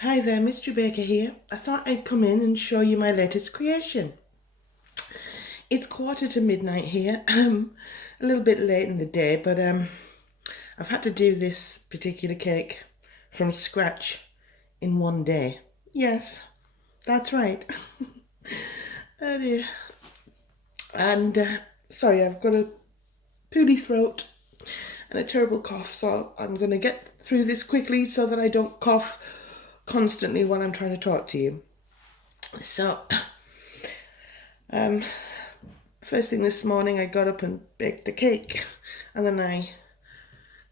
Hi there, Mr. Baker here. I thought I'd come in and show you my latest creation. It's quarter to midnight here. A little bit late in the day, but I've had to do this particular cake from scratch in one day. Yes, that's right. Oh dear. And sorry, I've got a poody throat and a terrible cough, so I'm going to get through this quickly so that I don't cough constantly while I'm trying to talk to you. So, first thing this morning, I got up and baked a cake, and then I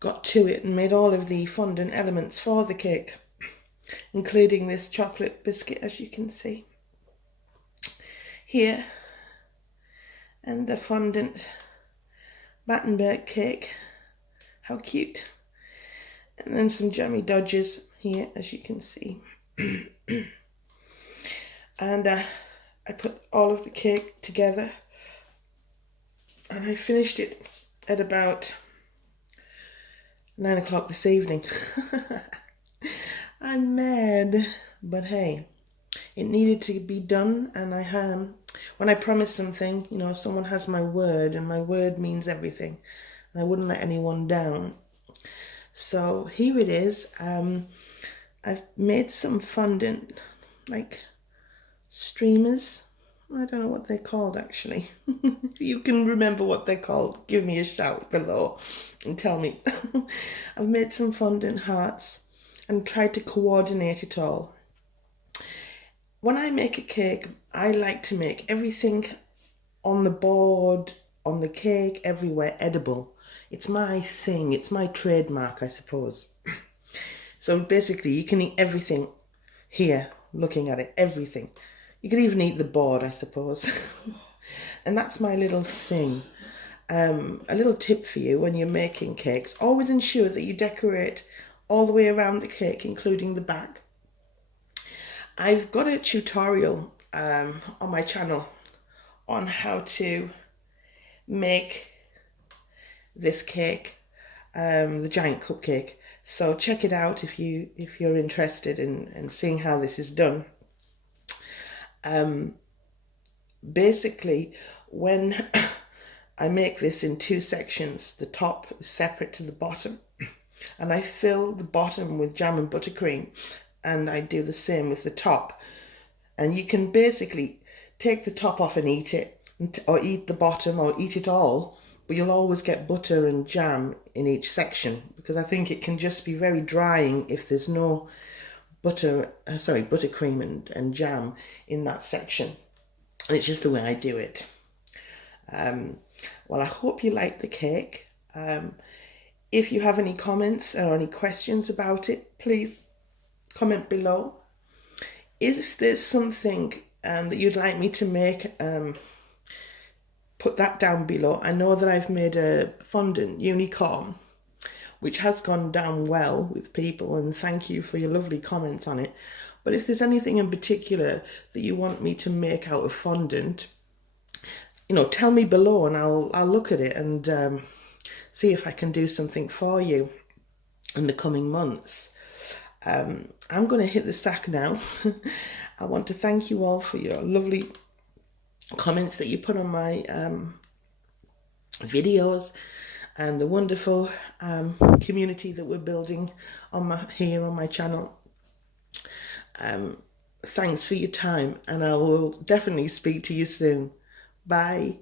got to it and made all of the fondant elements for the cake, including this chocolate biscuit, as you can see here, and the fondant Battenberg cake. How cute! And then some jammy dodgers here, as you can see. And I put all of the cake together, and I finished it at about 9 o'clock this evening. I'm mad, but hey, it needed to be done, and when I promise something, someone has my word, and my word means everything, and I wouldn't let anyone down. So here it is. I've made some fondant, like streamers. I don't know what they're called actually. If you can remember what they're called, give me a shout below and tell me. I've made some fondant hearts and tried to coordinate it all. When I make a cake, I like to make everything on the board, on the cake, everywhere edible. It's my thing, it's my trademark, I suppose. So basically, you can eat everything here, looking at it, everything. You can even eat the board, I suppose. And that's my little thing. A little tip for you when you're making cakes, always ensure that you decorate all the way around the cake, including the back. I've got a tutorial on my channel on how to make this cake, the giant cupcake. So check it out if you're interested in seeing how this is done. Basically, when I make this in two sections, the top is separate to the bottom, and I fill the bottom with jam and buttercream, and I do the same with the top. And you can basically take the top off and eat it, or eat the bottom, or eat it all, but you'll always get butter and jam in each section, because I think it can just be very drying if there's no buttercream and jam in that section. And it's just the way I do it. Well, I hope you like the cake. If you have any comments or any questions about it, please comment below. If there's something that you'd like me to make, put that down below. I know that I've made a fondant unicorn, which has gone down well with people, and thank you for your lovely comments on it. But if there's anything in particular that you want me to make out of fondant, tell me below, and I'll look at it and see if I can do something for you in the coming months. I'm going to hit the sack now. I want to thank you all for your lovely comments that you put on my videos, and the wonderful community that we're building here on my channel. Thanks for your time, and I will definitely speak to you soon. Bye.